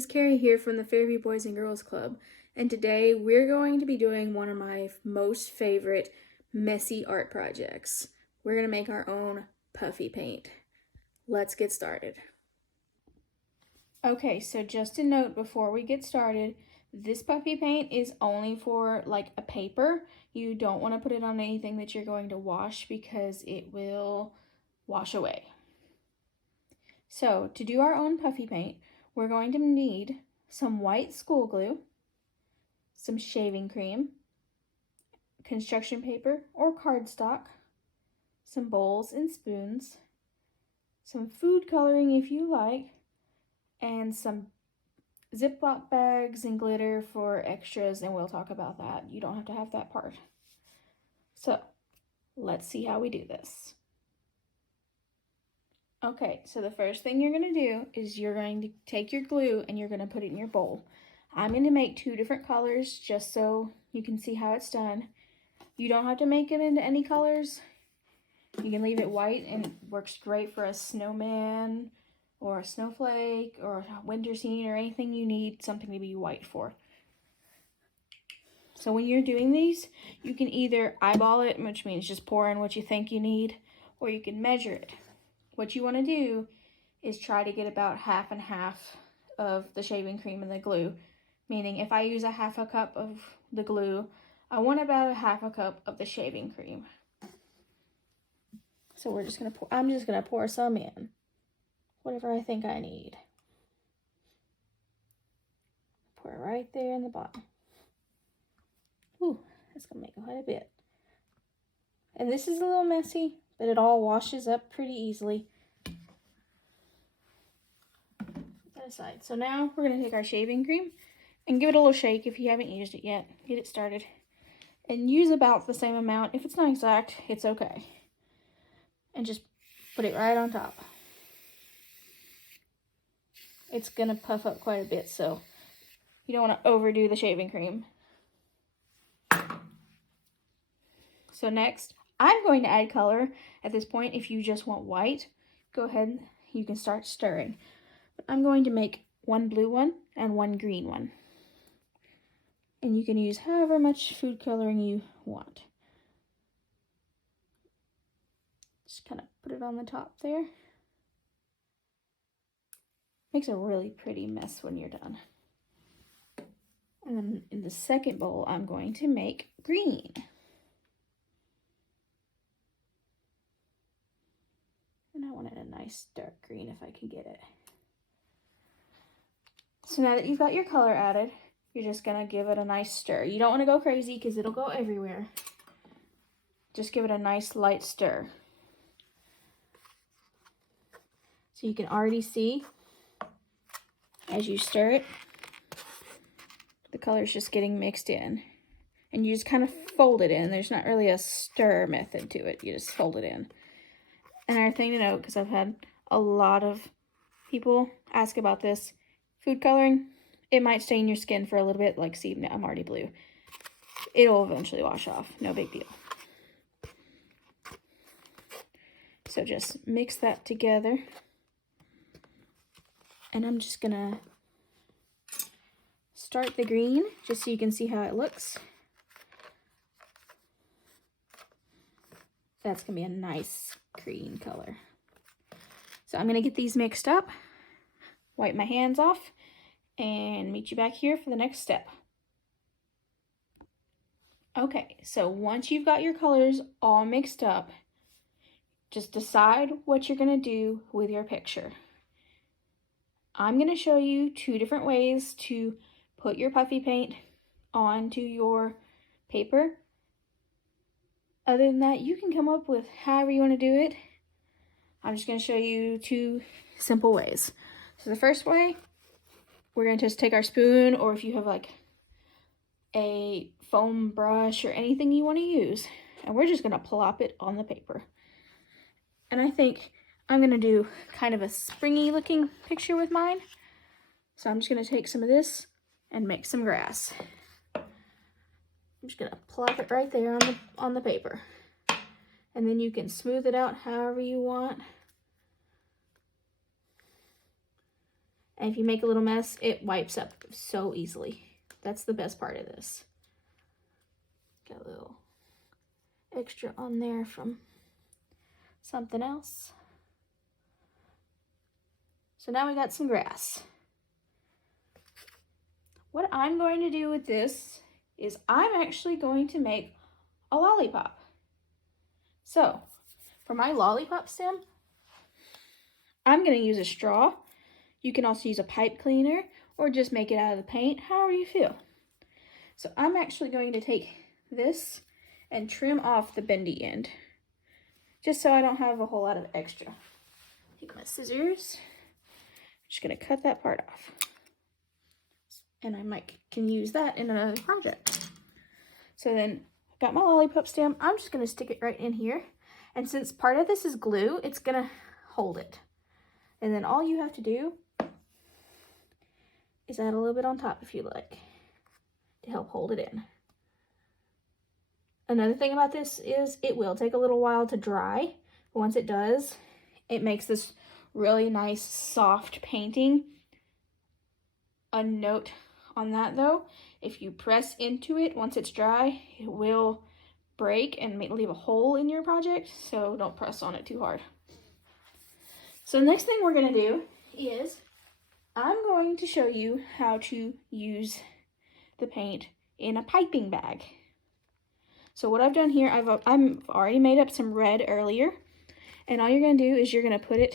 is Carrie here from the Fairview Boys and Girls Club, and today we're going to be doing one of my most favorite messy art projects. We're going to make our own puffy paint. Let's get started. Okay, so just a note before we get started, this puffy paint is only for like a paper. You don't want to put it on anything that you're going to wash because it will wash away. So to do our own puffy paint, we're going to need some white school glue, some shaving cream, construction paper or cardstock, some bowls and spoons, some food coloring if you like, and some Ziploc bags and glitter for extras, and we'll talk about that. You don't have to have that part. So let's see how we do this. Okay, so the first thing you're going to do is you're going to take your glue and you're going to put it in your bowl. I'm going to make 2 different colors just so you can see how it's done. You don't have to make it into any colors. You can leave it white and it works great for a snowman or a snowflake or a winter scene or anything you need something to be white for. So when you're doing these, you can either eyeball it, which means just pour in what you think you need, or you can measure it. What you want to do is try to get about half and half of the shaving cream and the glue. Meaning if I use a half a cup of the glue, I want about a half a cup of the shaving cream. So I'm just gonna pour some in. Whatever I think I need. Pour it right there in the bottom. Ooh, that's gonna make quite a bit. And this is a little messy, but it all washes up pretty easily. Put that aside. So now we're gonna take our shaving cream and give it a little shake if you haven't used it yet. Get it started. And use about the same amount. If it's not exact, it's okay. And just put it right on top. It's gonna puff up quite a bit, so you don't want to overdo the shaving cream. So next, I'm going to add color at this point. If you just want white, go ahead, you can start stirring. But I'm going to make 1 blue one and 1 green one. And you can use however much food coloring you want. Just kind of put it on the top there. Makes a really pretty mess when you're done. And then in the second bowl, I'm going to make green. And I wanted a nice dark green if I can get it. So now that you've got your color added, you're just gonna give it a nice stir. You don't want to go crazy because it'll go everywhere. Just give it a nice light stir. So you can already see as you stir it, the color's just getting mixed in. And you just kind of fold it in. There's not really a stir method to it. You just fold it in. And another thing to note, because I've had a lot of people ask about this, food coloring, it might stain your skin for a little bit. Like, see, I'm already blue. It'll eventually wash off. No big deal. So just mix that together. And I'm just gonna start the green just so you can see how it looks. That's gonna be a nice green color. So I'm gonna get these mixed up, wipe my hands off, and meet you back here for the next step. Okay, so once you've got your colors all mixed up, just decide what you're gonna do with your picture. I'm going to show you 2 different ways to put your puffy paint onto your paper. Other than that, you can come up with however you want to do it. I'm just going to show you 2 simple ways. So the first way, we're going to just take our spoon, or if you have like a foam brush or anything you want to use, and we're just going to plop it on the paper. And I think I'm going to do kind of a springy looking picture with mine. So I'm just going to take some of this and make some grass. I'm just going to plop it right there on the paper. And then you can smooth it out however you want. And if you make a little mess, it wipes up so easily. That's the best part of this. Got a little extra on there from something else. So now we got some grass. What I'm going to do with this is I'm actually going to make a lollipop. So for my lollipop stem, I'm going to use a straw. You can also use a pipe cleaner or just make it out of the paint, however you feel. So I'm actually going to take this and trim off the bendy end, just so I don't have a whole lot of extra. Take my scissors, I'm just going to cut that part off. And I can use that in another project. So then I've got my lollipop stem. I'm just going to stick it right in here. And since part of this is glue, it's going to hold it. And then all you have to do is add a little bit on top if you like to help hold it in. Another thing about this is it will take a little while to dry. But once it does, it makes this really nice soft painting. A note on that though, if you press into it once it's dry, it will break and leave a hole in your project, so don't press on it too hard. So the next thing we're going to do is I'm going to show you how to use the paint in a piping bag. So what I've done here, I've already made up some red earlier, and all you're going to do is you're going to put it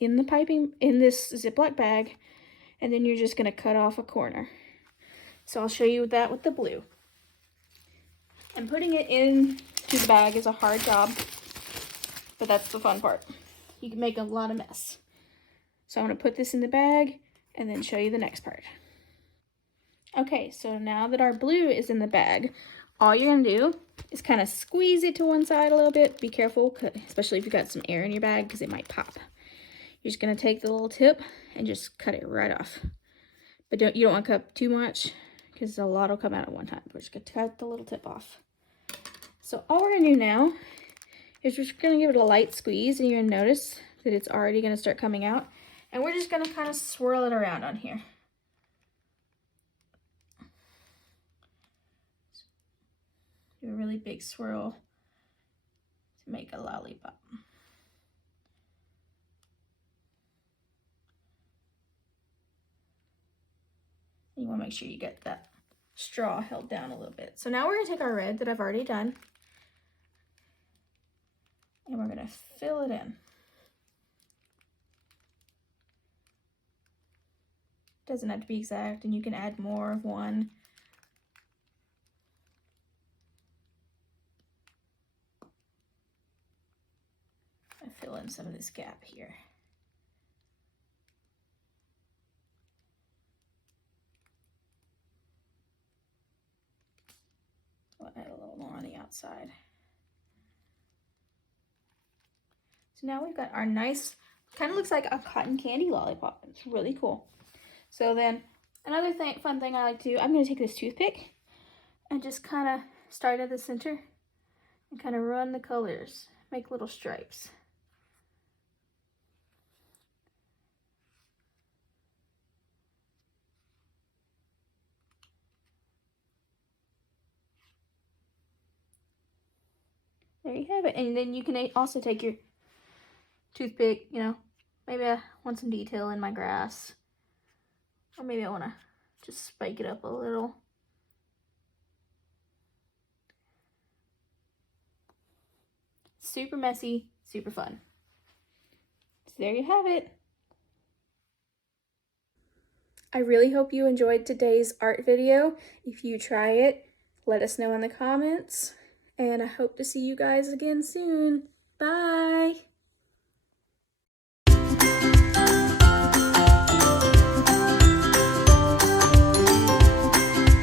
in the piping, in this Ziploc bag, and then you're just going to cut off a corner. So I'll show you that with the blue. And putting it into the bag is a hard job, but that's the fun part. You can make a lot of mess. So I'm going to put this in the bag and then show you the next part. Okay, so now that our blue is in the bag, all you're going to do is kind of squeeze it to one side a little bit. Be careful, especially if you've got some air in your bag, because it might pop. You're just going to take the little tip and just cut it right off. But you don't want to cut too much, because a lot will come out at one time. We're just going to cut the little tip off. So all we're going to do now is we're just going to give it a light squeeze, and you're going to notice that it's already going to start coming out. And we're just going to kind of swirl it around on here. Do a really big swirl to make a lollipop. You want to make sure you get that straw held down a little bit. So now we're going to take our red that I've already done, and we're going to fill it in. Doesn't have to be exact, and you can add more of one. I fill in some of this gap here. I'll add a little more on the outside. So now we've got our nice, kind of looks like a cotton candy lollipop. It's really cool. So then another fun thing I like to do, I'm going to take this toothpick and just kind of start at the center and kind of run the colors, make little stripes. There you have it. And then you can also take your toothpick, maybe I want some detail in my grass. Or maybe I want to just spike it up a little. Super messy, super fun. So there you have it. I really hope you enjoyed today's art video. If you try it, let us know in the comments. And I hope to see you guys again soon. Bye!